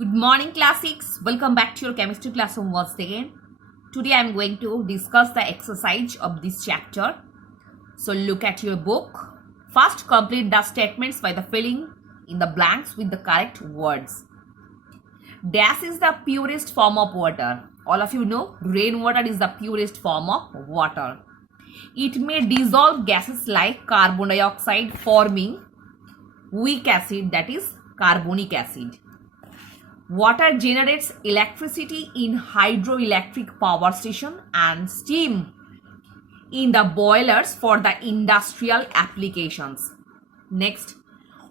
Good morning, class 6. Welcome back to your chemistry classroom once again. Today I am going to discuss the exercise of this chapter. So look at your book. First, complete the statements by the filling in the blanks with the correct words. Dash is the purest form of water. All of you know rainwater is the purest form of water. It may dissolve gases like carbon dioxide, forming weak acid, that is carbonic acid. Water generates electricity in hydroelectric power station and steam in the boilers for the industrial applications. Next,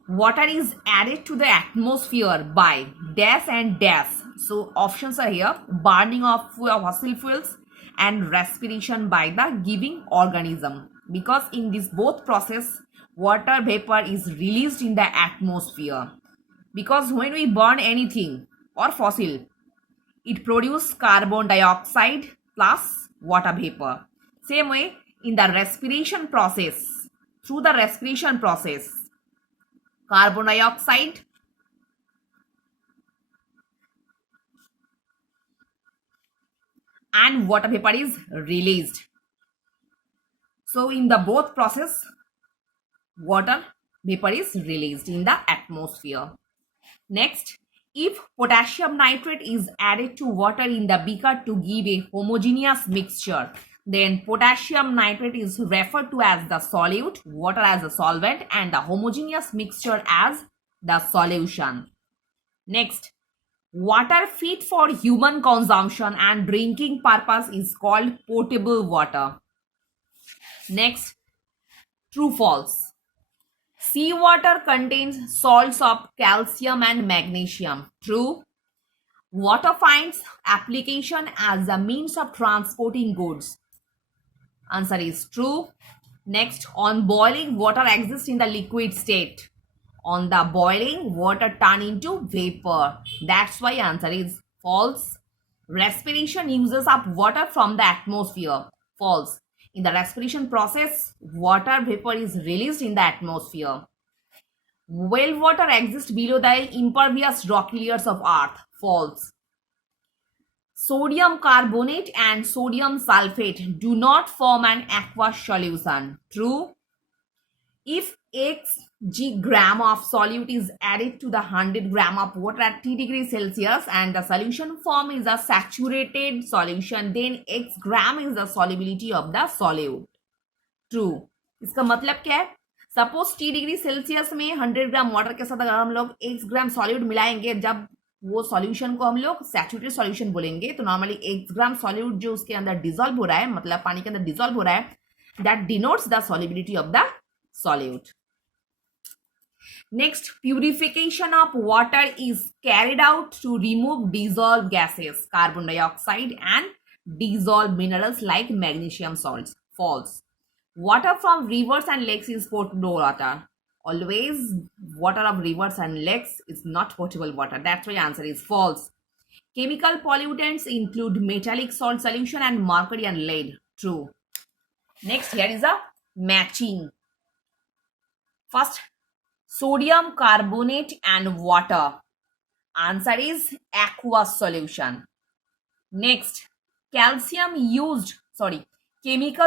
water is added to the atmosphere by dash and dash. So options are here: burning of fossil fuels and respiration by the giving organism. Because in this both process, water vapor is released in the atmosphere. Because when we burn anything or fossil, it produces carbon dioxide plus water vapor. Same way in the respiration process, through the respiration process, carbon dioxide and water vapor is released. So in the both process, water vapor is released in the atmosphere. Next, if potassium nitrate is added to water in the beaker to give a homogeneous mixture, then potassium nitrate is referred to as the solute, water as a solvent, and the homogeneous mixture as the solution. Next, water fit for human consumption and drinking purpose is called potable water. Next, true false. Seawater contains salts of calcium and magnesium. True. Water finds application as a means of transporting goods. Answer is true. Next, on boiling, water exists in the liquid state. On the boiling, water turn into vapor. That's why answer is false. Respiration uses up water from the atmosphere. False. In the respiration process, water vapor is released in the atmosphere. Well water exists below the impervious rocky layers of earth. False. Sodium carbonate and sodium sulfate do not form an aqueous solution. True. If xg gram of solute is added to the 100 gram of water at T degrees Celsius and the solution form is a saturated solution, then x gram is the solubility of the solute. True. इसका मतलब क्या है? Suppose T degree Celsius में 100 gram water के साथ अगर हम लोग 1 ग्राम सॉल्यूट मिलाएंगे, जब वो सॉल्यूशन को हम लोग सैचुरेटेड सॉल्यूशन बोलेंगे, तो नॉर्मली 1 ग्राम सॉल्यूट जो उसके अंदर डिसॉल्व हो रहा है, मतलब पानी के अंदर डिसॉल्व हो रहा है, that denotes the solubility of the solute. Next, purification of water is carried out to remove dissolved gases, carbon dioxide, and dissolved minerals like magnesium salts. False. Water from rivers and lakes is potable water. Always, water of rivers and lakes is not potable water. That's why answer is false. Chemical pollutants include metallic salt solution and mercury and lead. True. Next, here is a matching. First, sodium carbonate and water. Answer is aqueous solution. Next, chemical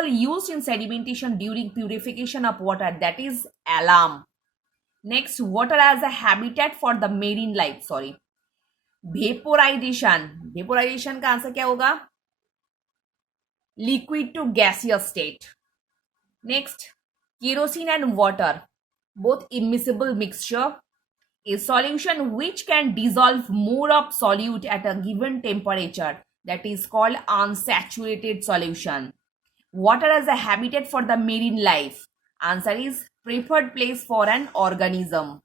used in sedimentation during purification of water, that is alum. Next, water as a habitat for the marine life. Vaporization का answer क्या होगा? Liquid to gaseous state. Next, kerosene and water, both immiscible mixture, a solution which can dissolve more of solute at a given temperature, that is called unsaturated solution. Water as a habitat for the marine life. Answer is preferred place for an organism.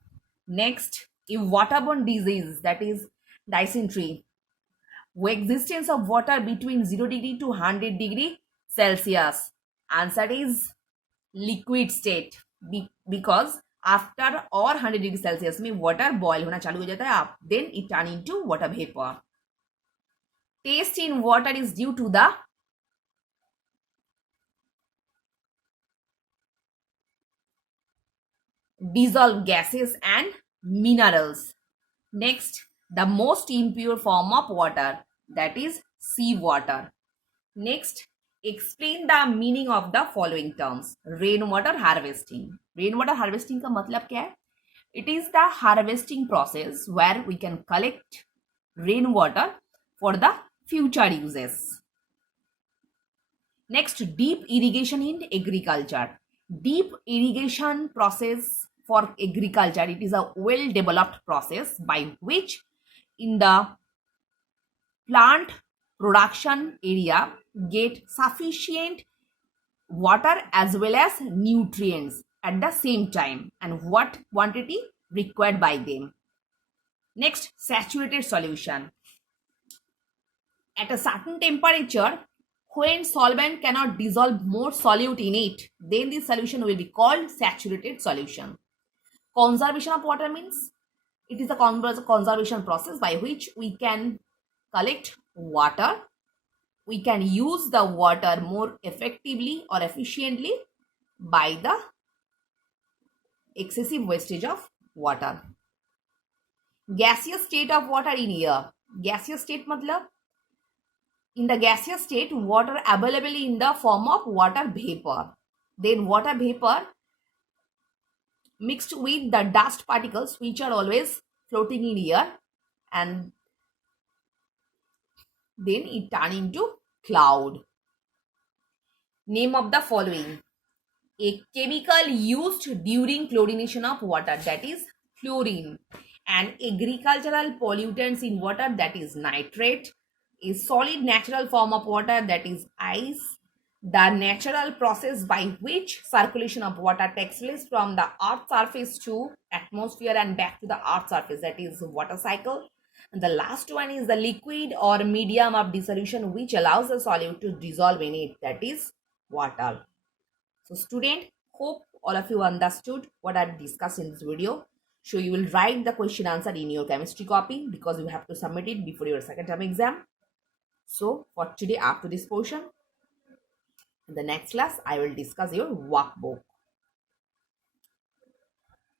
Next, if waterborne disease, that is dysentery, existence of water between 0 degree to 100 degree Celsius. Answer is liquid state. Because after or 100 degree Celsius में water boil होना चालू हो जाता है, then it turn into water vapor. Taste in water is due to the dissolved gases and minerals. Next, the most impure form of water, that is seawater. Next, explain the meaning of the following terms. Rainwater harvesting. Rainwater harvesting का मतलब क्या है? It is the harvesting process where we can collect rainwater for the future uses. Next, deep irrigation in agriculture. Deep irrigation process for agriculture. It is a well-developed process by which in the plant production area get sufficient water as well as nutrients at the same time and what quantity required by them. Next, saturated solution. At a certain temperature, when solvent cannot dissolve more solute in it, then the solution will be called saturated solution. Conservation of water means it is a conservation process by which we can collect water. We can use the water more effectively or efficiently by the excessive wastage of water. Gaseous state of water in air. Gaseous state matlab, in the gaseous state, water available in the form of water vapor. Then water vapor mixed with the dust particles which are always floating in air, and then it turn into cloud. Name of the following. A chemical used during chlorination of water, that is chlorine. An agricultural pollutants in water, that is nitrate. A solid natural form of water, that is ice. The natural process by which circulation of water takes place from the earth's surface to atmosphere and back to the earth's surface, that is water cycle. And the last one is the liquid or medium of dissolution which allows the solute to dissolve in it, that is water. So student, hope all of you understood what I've discussed in this video. So you will write the question answer in your chemistry copy because you have to submit it before your second term exam. So for today, after this portion, in the next class, I will discuss your workbook.